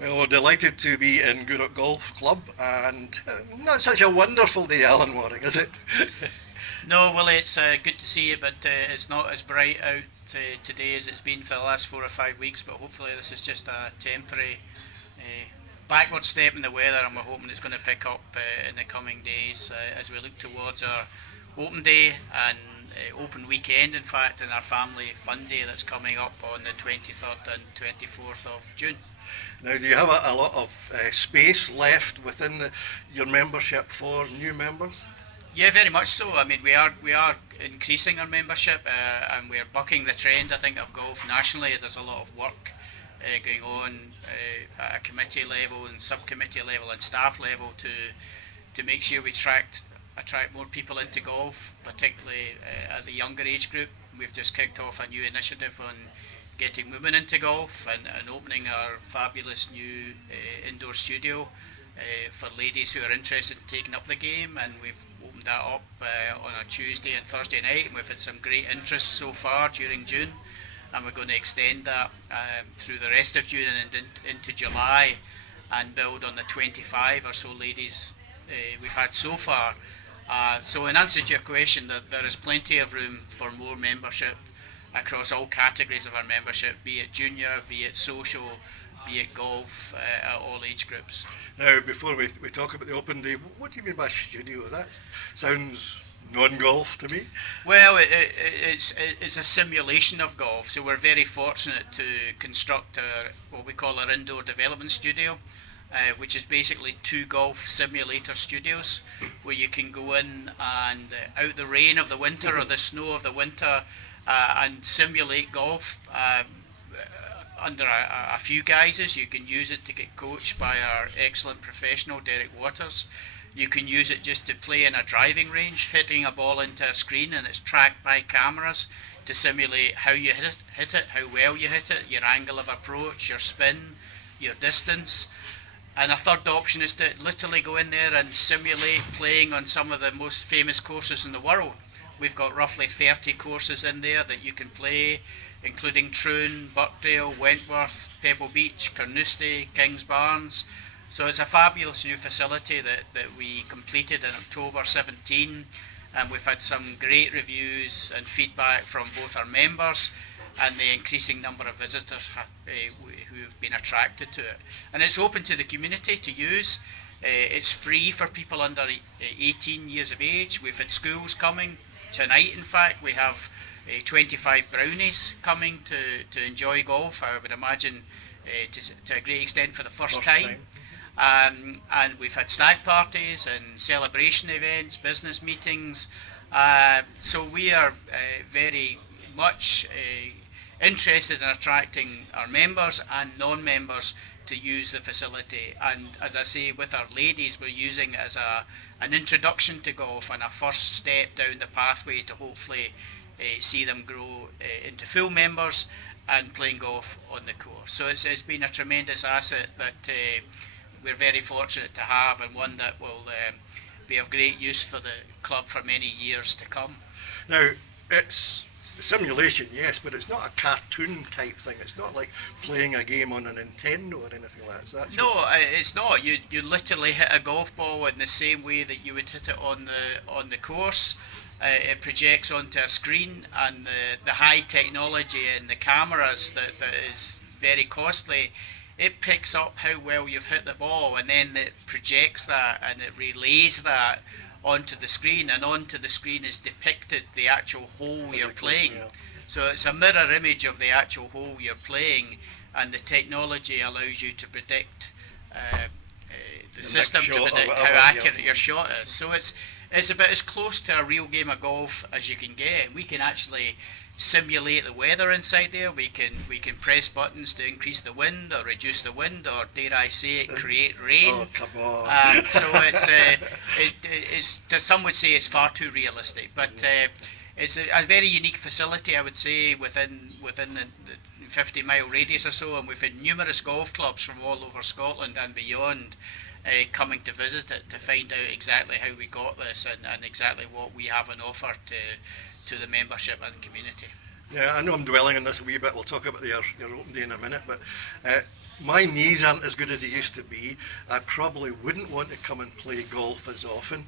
Well, we're delighted to be in Gourock Golf Club, and not such a wonderful day, Alan Warwick, is it? No, Willie, it's good to see you, but it's not as bright out today as it's been for the last 4 or 5 weeks. But hopefully, this is just a temporary backward step in the weather, and we're hoping it's going to pick up in the coming days as we look towards our open day and open weekend, in fact, and our family fun day that's coming up on the 23rd and 24th of June. Now, do you have a lot of space left within your membership for new members? Yeah, very much so. I mean, we are increasing our membership, and we're bucking the trend, I think, of golf nationally. There's a lot of work going on at a committee level and subcommittee level and staff level to make sure we attract more people into golf, particularly at the younger age group. We've just kicked off a new initiative on getting women into golf and opening our fabulous new indoor studio for ladies who are interested in taking up the game, and we've opened that up on a Tuesday and Thursday night, and we've had some great interest so far during June, and we're going to extend that through the rest of June and into July, and build on the 25 or so ladies we've had so far. So in answer to your question, there is plenty of room for more membership across all categories of our membership, be it junior, be it social, be it golf, at all age groups. Now, before we talk about the open day, what do you mean by studio? That sounds non-golf to me. Well, it's a simulation of golf, so we're very fortunate to construct what we call our indoor development studio, which is basically two golf simulator studios where you can go in and out the rain of the winter or the snow of the winter and simulate golf under a few guises. You can use it to get coached by our excellent professional Derek Waters. You can use it just to play in a driving range, hitting a ball into a screen, and it's tracked by cameras to simulate how you hit it, how well you hit it, your angle of approach, your spin, your distance. And a third option is to literally go in there and simulate playing on some of the most famous courses in the world. We've got roughly 30 courses in there that you can play, including Troon, Birkdale, Wentworth, Pebble Beach, Carnoustie, Kings Barnes. So it's a fabulous new facility that we completed in October 17, and we've had some great reviews and feedback from both our members and the increasing number of visitors who've been attracted to it. And it's open to the community to use. It's free for people under 18 years of age. We've had schools coming. Tonight, in fact, we have 25 brownies coming to enjoy golf, I would imagine to a great extent for the first time. And we've had stag parties and celebration events, business meetings. So we are very much interested in attracting our members and non-members to use the facility. And as I say, with our ladies, we're using it as an introduction to golf and a first step down the pathway to hopefully see them grow into full members and playing golf on the course. So it's been a tremendous asset that we're very fortunate to have, and one that will be of great use for the club for many years to come. Now, it's simulation, yes, but it's not a cartoon type thing. It's not like playing a game on a Nintendo or anything like that. No, it's not. You literally hit a golf ball in the same way that you would hit it on the course. It projects onto a screen, and the high technology and the cameras that is very costly. It picks up how well you've hit the ball, and then it projects that and it relays that onto the screen, and onto the screen is depicted the actual hole you're playing. Yeah. So it's a mirror image of the actual hole you're playing, and the technology allows you to predict the system to predict how accurate your shot is. So it's about as close to a real game of golf as you can get. We can actually simulate the weather inside there. We can press buttons to increase the wind or reduce the wind, or dare I say it, create rain. Oh, come on. So it's some would say it's far too realistic, but it's a very unique facility, I would say, within the 50-mile radius or so, and we've had numerous golf clubs from all over Scotland and beyond coming to visit it to find out exactly how we got this and exactly what we have on offer to the membership and community. Yeah, I know I'm dwelling on this a wee bit. We'll talk about your open day in a minute, but my knees aren't as good as they used to be. I probably wouldn't want to come and play golf as often.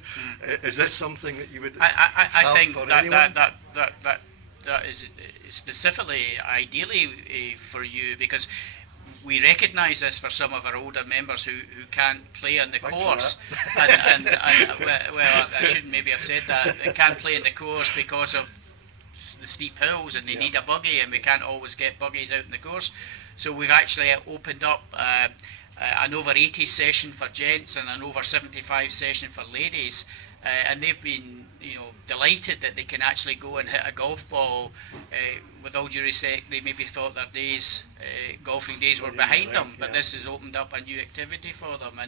Is this something that you would I have think for that anyone? that is specifically ideally for you, because we recognise this for some of our older members who can't play on the Thanks course, for well, I shouldn't maybe have said that. They can't play in the course because of the steep hills, and they need a buggy, and we can't always get buggies out in the course. So we've actually opened up an over 80 session for gents and an over 75 session for ladies, and they've been delighted that they can actually go and hit a golf ball. With all due respect, they maybe thought their golfing days were behind them, but this has opened up a new activity for them,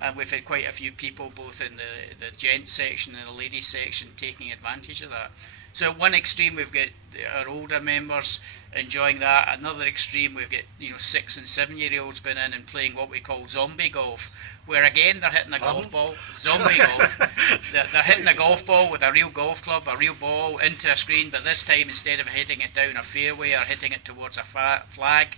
and we've had quite a few people both in the gent section and the ladies section taking advantage of that. So at one extreme we've got our older members enjoying that. Another extreme we've got 6 and 7 year olds going in and playing what we call zombie golf, where again they're hitting a golf ball. Zombie golf. They're hitting a golf ball with a real golf club, a real ball into a screen, but this time instead of hitting it down a fairway or hitting it towards a flag,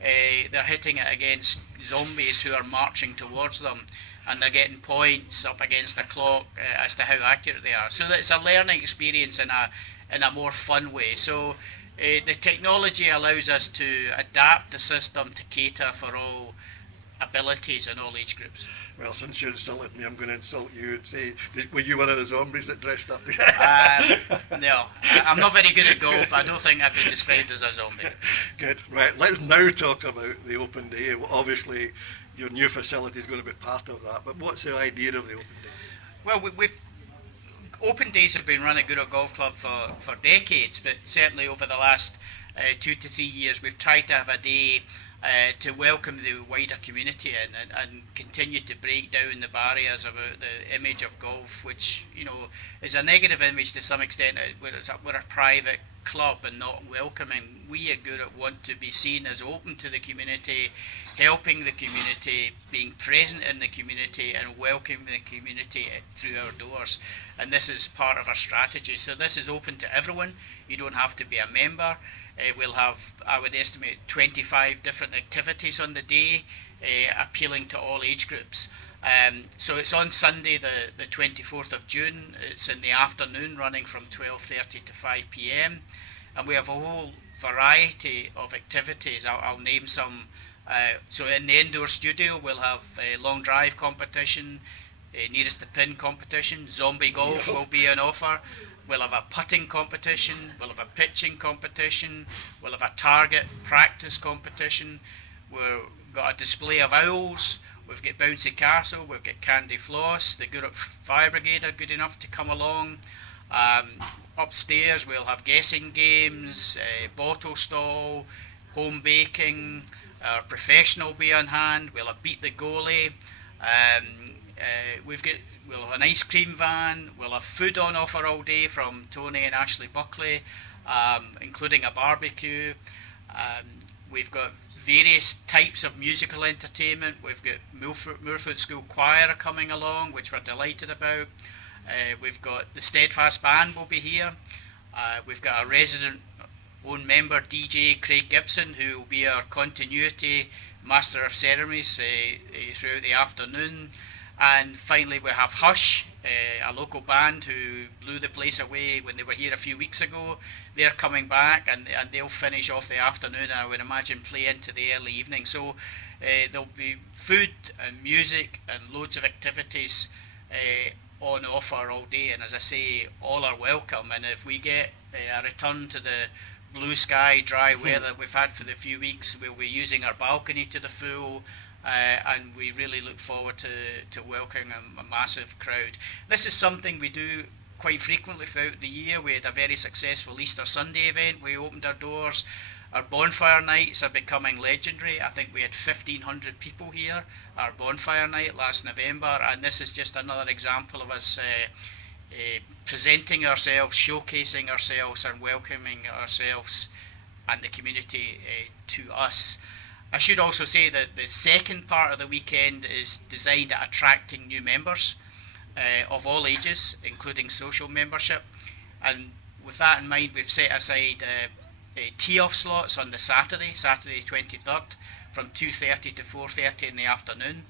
they're hitting it against zombies who are marching towards them, and they're getting points up against a clock as to how accurate they are. So it's a learning experience in a more fun way. So the technology allows us to adapt the system to cater for all abilities and all age groups. Well, since you insulted me, I'm going to insult you and say, were you one of the zombies that dressed up? No, I'm not very good at golf. I don't think I'd be described as a zombie. Good. Right, let's now talk about the open day. Well, obviously, your new facility is going to be part of that, but what's the idea of the open day? Well, we've open days have been run at Gourock Golf Club for decades, but certainly over the last 2 to 3 years we've tried to have a day to welcome the wider community and continue to break down the barriers about the image of golf, which is a negative image to some extent, where we're a private club and not welcoming. We at Gourock want to be seen as open to the community, helping the community, being present in the community and welcoming the community through our doors, and this is part of our strategy. So this is open to everyone. You don't have to be a member. We'll have, I would estimate, 25 different activities on the day, appealing to all age groups. So it's on Sunday the 24th of June. It's in the afternoon, running from 12:30 to 5 p.m. and we have a whole variety of activities. I'll name some. So in the indoor studio we'll have a long drive competition, nearest the pin competition, zombie golf will be on offer. We'll have a putting competition, we'll have a pitching competition, we'll have a target practice competition, we've got a display of owls, we've got bouncy castle, we've got candy floss, the Gourock Fire Brigade are good enough to come along. Upstairs we'll have guessing games, bottle stall, home baking, our professional will be on hand, we'll have beat the goalie, we'll have an ice cream van, we'll have food on offer all day from Tony and Ashley Buckley, including a barbecue. We've got various types of musical entertainment. We've got Moorfoot School Choir coming along, which we're delighted about. We've got the Steadfast Band will be here. We've got a resident own member DJ Craig Gibson, who will be our continuity master of ceremonies throughout the afternoon. And finally we have Hush, a local band who blew the place away when they were here a few weeks ago. They're coming back and they'll finish off the afternoon, I would imagine play into the early evening. So there'll be food and music and loads of activities on offer all day, and as I say, all are welcome. And if we get a return to the blue sky, dry weather we've had for the few weeks, we'll be using our balcony to the full. And we really look forward to welcoming a massive crowd. This is something we do quite frequently throughout the year. We had a very successful Easter Sunday event. We opened our doors. Our bonfire nights are becoming legendary. I think we had 1,500 people here, our bonfire night last November, and this is just another example of us presenting ourselves, showcasing ourselves and welcoming ourselves and the community to us. I should also say that the second part of the weekend is designed at attracting new members of all ages, including social membership. And with that in mind, we've set aside tee-off slots on the Saturday 23rd, from 2:30 to 4:30 in the afternoon,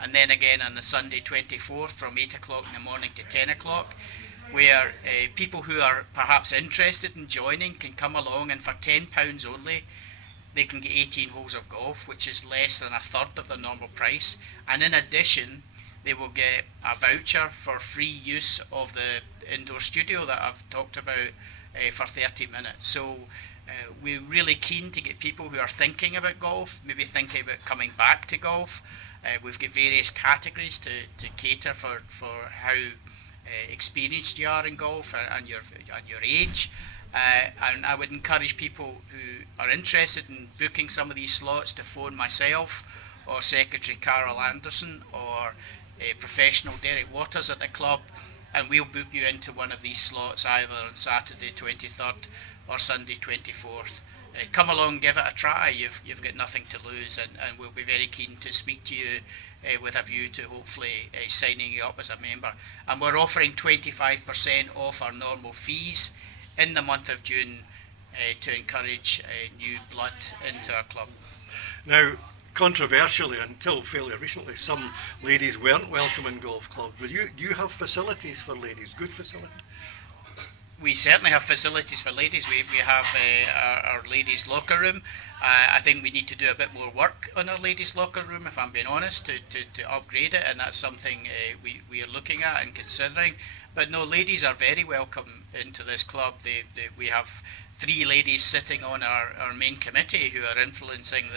and then again on the Sunday 24th from 8 o'clock in the morning to 10 o'clock, where people who are perhaps interested in joining can come along, and for £10 only they can get 18 holes of golf, which is less than a third of the normal price, and in addition they will get a voucher for free use of the indoor studio that I've talked about for 30 minutes. So we're really keen to get people who are thinking about golf, maybe thinking about coming back to golf. We've got various categories to cater for how experienced you are in golf and your age. And I would encourage people who are interested in booking some of these slots to phone myself or Secretary Carol Anderson or professional Derek Waters at the club, and we'll book you into one of these slots either on Saturday 23rd or Sunday 24th. Come along, give it a try. You've got nothing to lose, and we'll be very keen to speak to you with a view to hopefully signing you up as a member. And we're offering 25% off our normal fees in the month of June to encourage new blood into our club. Now, controversially, until fairly recently, some ladies weren't welcome in golf clubs. Do you have facilities for ladies, good facilities? We certainly have facilities for ladies. We have our ladies' locker room. I think we need to do a bit more work on our ladies' locker room, if I'm being honest, to upgrade it, and that's something we are looking at and considering. But no, ladies are very welcome into this club. We have 3 ladies sitting on our main committee who are influencing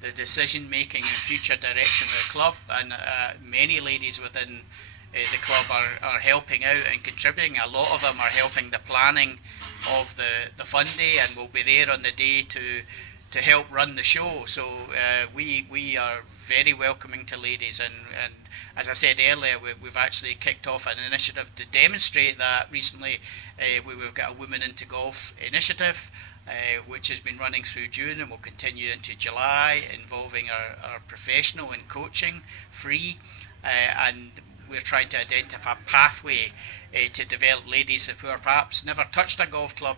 the decision making and future direction of the club, and many ladies within the club are helping out and contributing. A lot of them are helping the planning of the fun day and will be there on the day to help run the show. So we are very welcoming to ladies, and as I said earlier, we've actually kicked off an initiative to demonstrate that recently. We've got a Women into Golf initiative which has been running through June and will continue into July, involving our professional and coaching free, and we're trying to identify a pathway to develop ladies who are perhaps never touched a golf club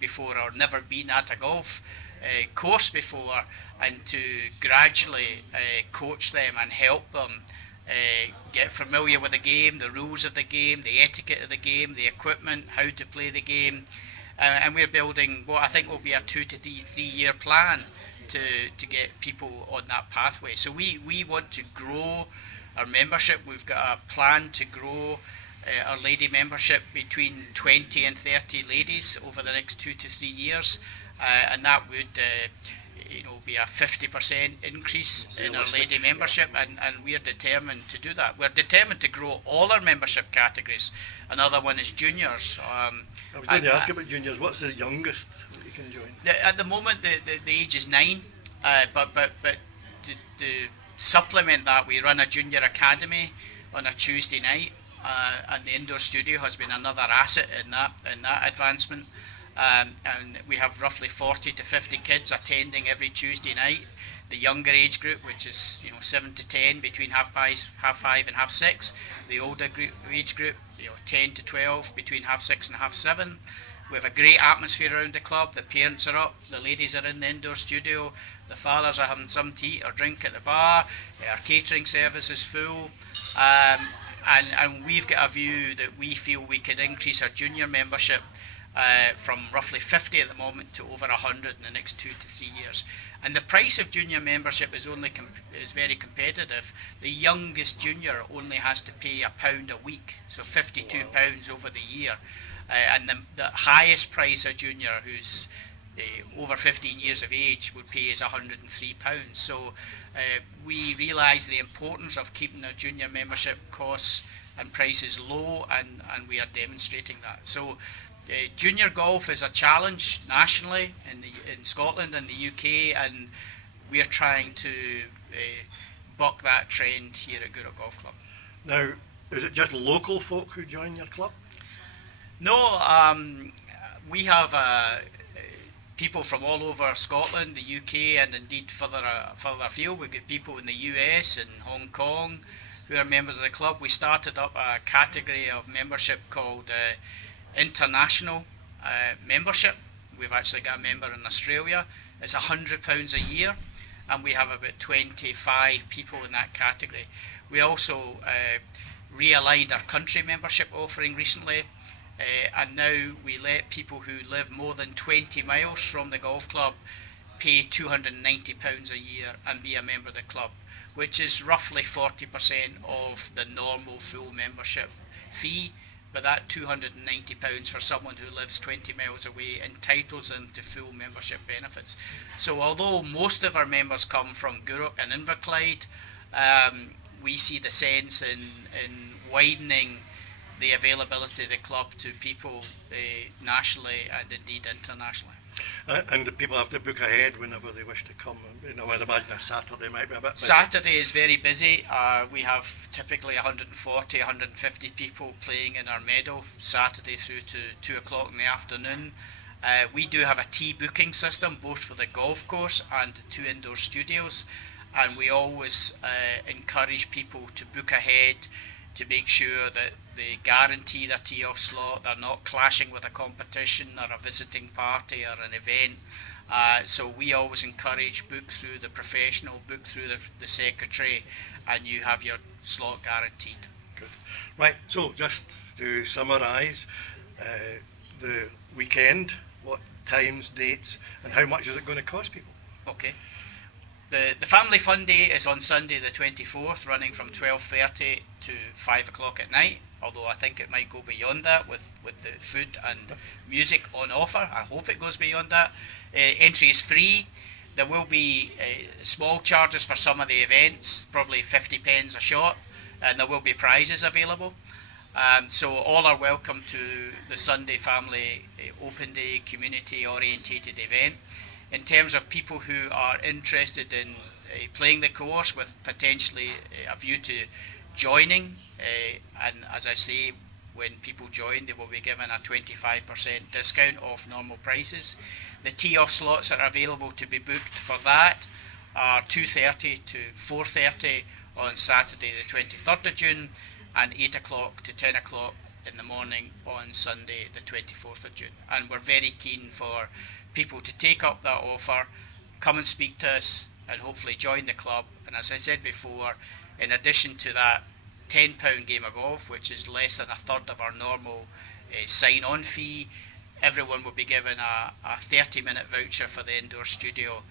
before or never been at a golf course before, and to gradually coach them and help them get familiar with the game, the rules of the game, the etiquette of the game, the equipment, how to play the game. And we're building what I think will be a 2 to 3 year plan to get people on that pathway. So we want to grow our membership. We've got a plan to grow our lady membership between 20 and 30 ladies over the next 2 to 3 years, and that would be a 50% increase in our lady membership, and we're determined to do that. We're determined to grow all our membership categories. Another one is juniors. I was going to ask about juniors. What's the youngest that you can join? At the moment, the age is 9, but to supplement that, we run a junior academy on a Tuesday night, and the indoor studio has been another asset in that advancement. And we have roughly 40 to 50 kids attending every Tuesday night. The younger age group, which is 7 to 10, between half 5 and half 6. The older age group, 10 to 12, between half 6 and half 7. We have a great atmosphere around the club. The parents are up, the ladies are in the indoor studio, the fathers are having some to eat or drink at the bar. Our catering service is full, and we've got a view that we feel we can increase our junior membership from roughly 50 at the moment to over 100 in the next 2 to 3 years. And the price of junior membership is very competitive. The youngest junior only has to pay £1 a week, so £52 over the year. And the highest price a junior who's over 15 years of age would pay is £103. So we realise the importance of keeping our junior membership costs and prices low, and we are demonstrating that. So junior golf is a challenge nationally in Scotland and the UK, and we're trying to buck that trend here at Gourock Golf Club. Now, is it just local folk who join your club? No, we have people from all over Scotland, the UK, and indeed further afield. We've got people in the US and Hong Kong who are members of the club. We started up a category of membership called international membership, we've actually got a member in Australia. It's £100 a year, and we have about 25 people in that category. We also realigned our country membership offering recently, and now we let people who live more than 20 miles from the golf club pay £290 a year and be a member of the club, which is roughly 40% of the normal full membership fee. But that £290 for someone who lives 20 miles away entitles them to full membership benefits. So although most of our members come from Gourock and Inverclyde, we see the sense in widening the availability of the club to people nationally and indeed internationally. And the people have to book ahead whenever they wish to come. I'd imagine a Saturday might be a bit busy. Saturday is very busy. We have typically 140, 150 people playing in our meadow Saturday through to 2 o'clock in the afternoon. We do have a tee booking system both for the golf course and the 2 indoor studios, and we always encourage people to book ahead to make sure that they guarantee their tee-off slot, they're not clashing with a competition or a visiting party or an event. So we always encourage book through the professional, book through the secretary, and you have your slot guaranteed. Good. Right, so just to summarise, the weekend, what times, dates, and how much is it going to cost people? Okay. The Family Fun Day is on Sunday the 24th, running from 12:30 to 5 o'clock at night, although I think it might go beyond that with the food and music on offer. I hope it goes beyond that. Entry is free. There will be small charges for some of the events, probably 50 pence a shot, and there will be prizes available. So all are welcome to the Sunday Family Open Day community orientated event. In terms of people who are interested in playing the course with potentially a view to joining, and as I say, when people join they will be given a 25% discount off normal prices. The tee-off slots that are available to be booked for that are 2:30 to 4:30 on Saturday the 23rd of June and 8 o'clock to 10 o'clock in the morning on Sunday the 24th of June. And we're very keen for people to take up that offer, come and speak to us and hopefully join the club. And as I said before, in addition to that £10 game of golf, which is less than a third of our normal sign-on fee, everyone will be given a 30-minute voucher for the indoor studio,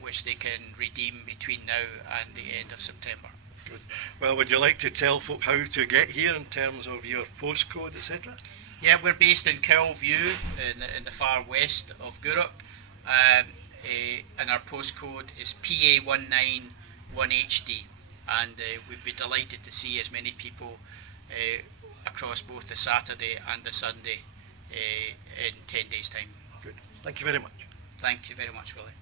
which they can redeem between now and the end of September. Good. Well, would you like to tell folk how to get here in terms of your postcode, etc.? Yeah, we're based in Killview in the far west of Gourock, and our postcode is PA191HD, and we'd be delighted to see as many people across both the Saturday and the Sunday in 10 days' time. Good. Thank you very much. Thank you very much, Willie.